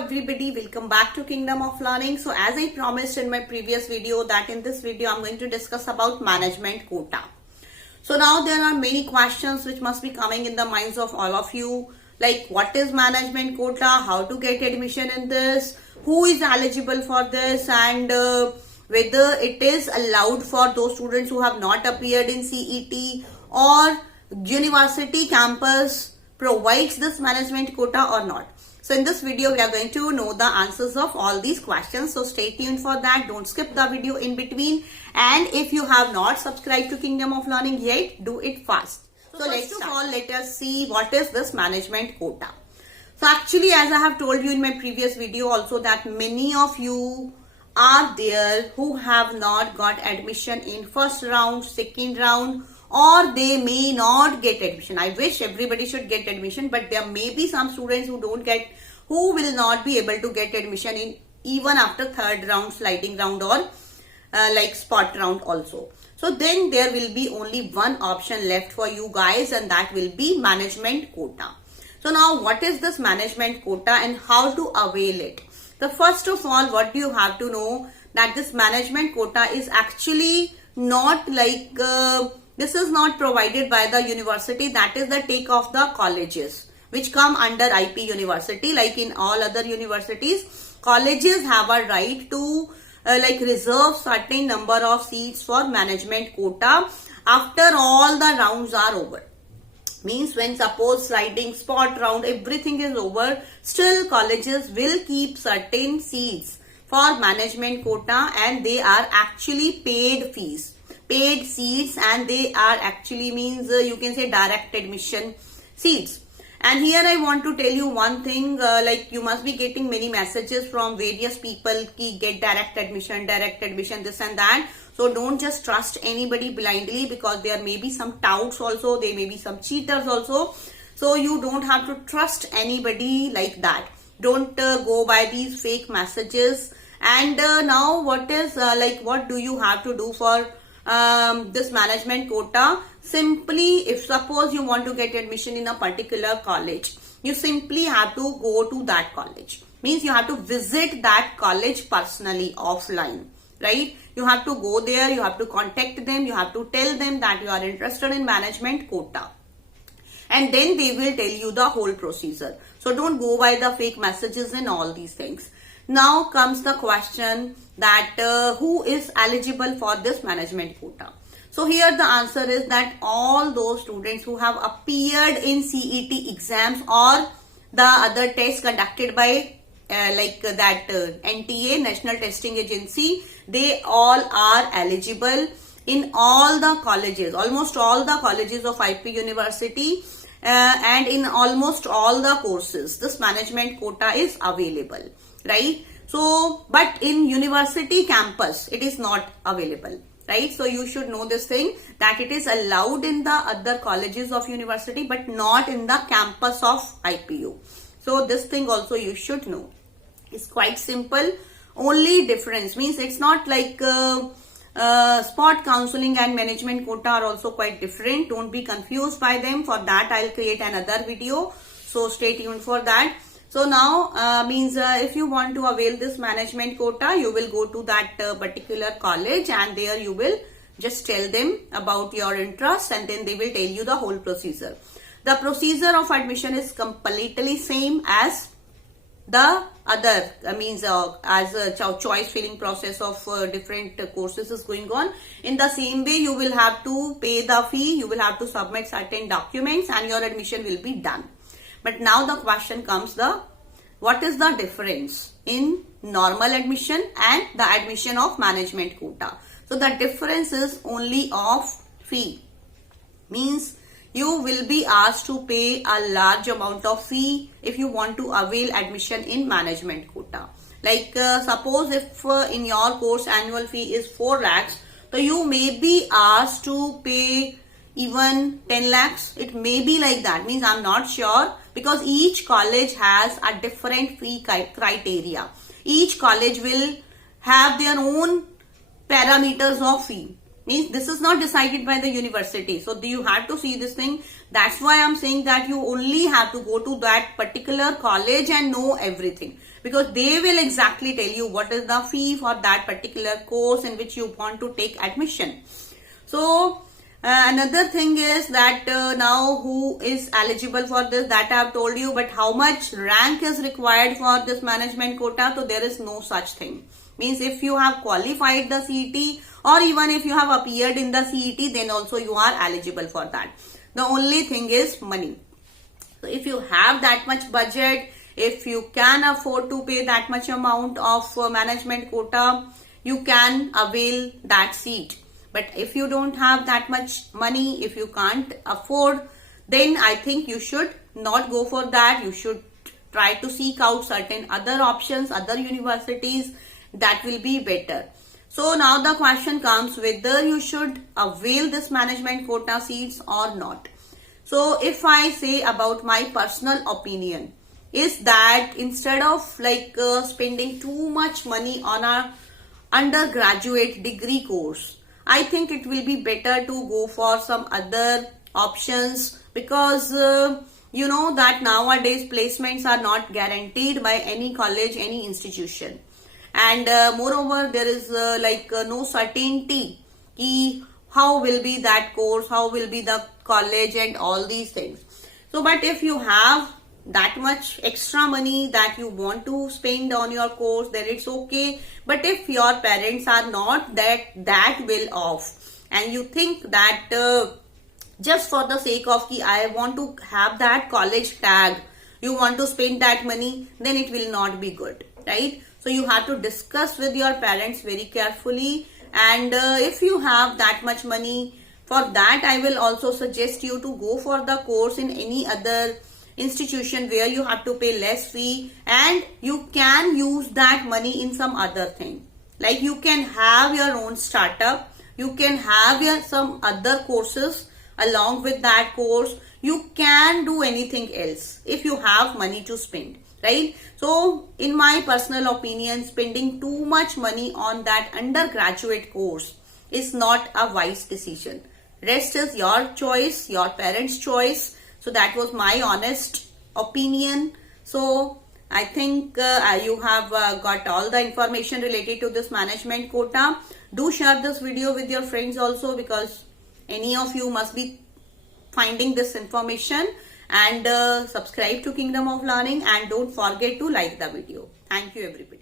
everybody, welcome back to Kingdom of Learning. So as I promised in my previous video that in this video I'm going to discuss about management quota. So now there are many questions which must be coming in the minds of all of you, like what is management quota, how to get admission in this, who is eligible for this, and whether it is allowed for those students who have not appeared in CET or university campus provides this management quota or not. So in this video, we are going to know the answers of all these questions. So stay tuned for that. Don't skip the video in between. And if you have not subscribed to Kingdom of Learning yet, do it fast. So first of all, let us see what is this management quota. So actually, as I have told you in my previous video also, that many of you are there who have not got admission in first round, second round, or they may not get admission. I wish everybody should get admission, but there may be some students who will not be able to get admission in even after third round, sliding round, or like spot round also. So then there will be only one option left for you guys, and that will be management quota. So now what is this management quota and how to avail it? So first of all, what you have to know that this management quota is actually not like this is not provided by the university. That is the take of the colleges which come under IP University. Like in all other universities, colleges have a right to like reserve certain number of seats for management quota after all the rounds are over. Means when suppose sliding, spot round, everything is over, still colleges will keep certain seats for management quota, and they are actually paid fees, paid seats, and they are actually means you can say direct admission seats. And here I want to tell you one thing, like you must be getting many messages from various people ki get direct admission, this and that. So don't just trust anybody blindly, because there may be some touts also, there may be some cheaters also. So you don't have to trust anybody like that. Don't go by these fake messages. And now what is like what do you have to do for this management quota? Simply, if suppose you want to get admission in a particular college, you simply have to go to that college. Means you have to visit that college personally, offline, right? You have to go there, you have to contact them, you have to tell them that you are interested in management quota, and then they will tell you the whole procedure. So don't go by the fake messages and all these things. Now comes the question that who is eligible for this management quota. So here the answer is that all those students who have appeared in CET exams or the other tests conducted by like that NTA, National Testing Agency, they all are eligible in all the colleges, almost all the colleges of IP University, and in almost all the courses this management quota is available, right? So but in university campus it is not available, right? So you should know this thing, that it is allowed in the other colleges of university but not in the campus of IPU. So this thing also you should know. It's quite simple. Only difference means it's not like spot counseling and management quota are also quite different. Don't be confused by them. For that I'll create another video, so stay tuned for that. So now means if you want to avail this management quota, you will go to that particular college, and there you will just tell them about your interest, and then they will tell you the whole procedure. The procedure of admission is completely same as the other means as a choice filling process of different courses is going on. In the same way, you will have to pay the fee, you will have to submit certain documents, and your admission will be done. But now the question comes, what is the difference in normal admission and the admission of management quota? So the difference is only of fee. Means you will be asked to pay a large amount of fee if you want to avail admission in management quota. Like suppose if in your course annual fee is 4 lakhs, so you may be asked to pay even 10 lakhs. It may be like that. Means I'm not sure, because each college has a different fee criteria. Each college will have their own parameters of fee. Means this is not decided by the university. So you have to see this thing. That's why I'm saying that you only have to go to that particular college and know everything, because they will exactly tell you what is the fee for that particular course in which you want to take admission. So another thing is that now who is eligible for this, that I have told you, but how much rank is required for this management quota? So there is no such thing. Means if you have qualified the CET, or even if you have appeared in the CET, then also you are eligible for that. The only thing is money. So if you have that much budget, if you can afford to pay that much amount of management quota, you can avail that seat. But if you don't have that much money, if you can't afford, then I think you should not go for that. You should try to seek out certain other options, other universities that will be better. So now the question comes whether you should avail this management quota seats or not. So if I say about my personal opinion, is that instead of spending too much money on a undergraduate degree course, I think it will be better to go for some other options, because you know that nowadays placements are not guaranteed by any college, any institution. And moreover, there is no certainty how will be that course, how will be the college and all these things. So but if you have that much extra money that you want to spend on your course, then it's okay. But if your parents are not that well off, and you think that just for the sake of I want to have that college tag, you want to spend that money, then it will not be good, right? So you have to discuss with your parents very carefully. And if you have that much money, for that I will also suggest you to go for the course in any other institution where you have to pay less fee, and you can use that money in some other thing. Like you can have your own startup, you can have some other courses along with that course. You can do anything else if you have money to spend, right? So in my personal opinion, spending too much money on that undergraduate course is not a wise decision. Rest is your choice, your parents' choice. So that was my honest opinion. So I think you have got all the information related to this management quota. Do share this video with your friends also, because any of you must be finding this information. And subscribe to Kingdom of Learning, and don't forget to like the video. Thank you everybody.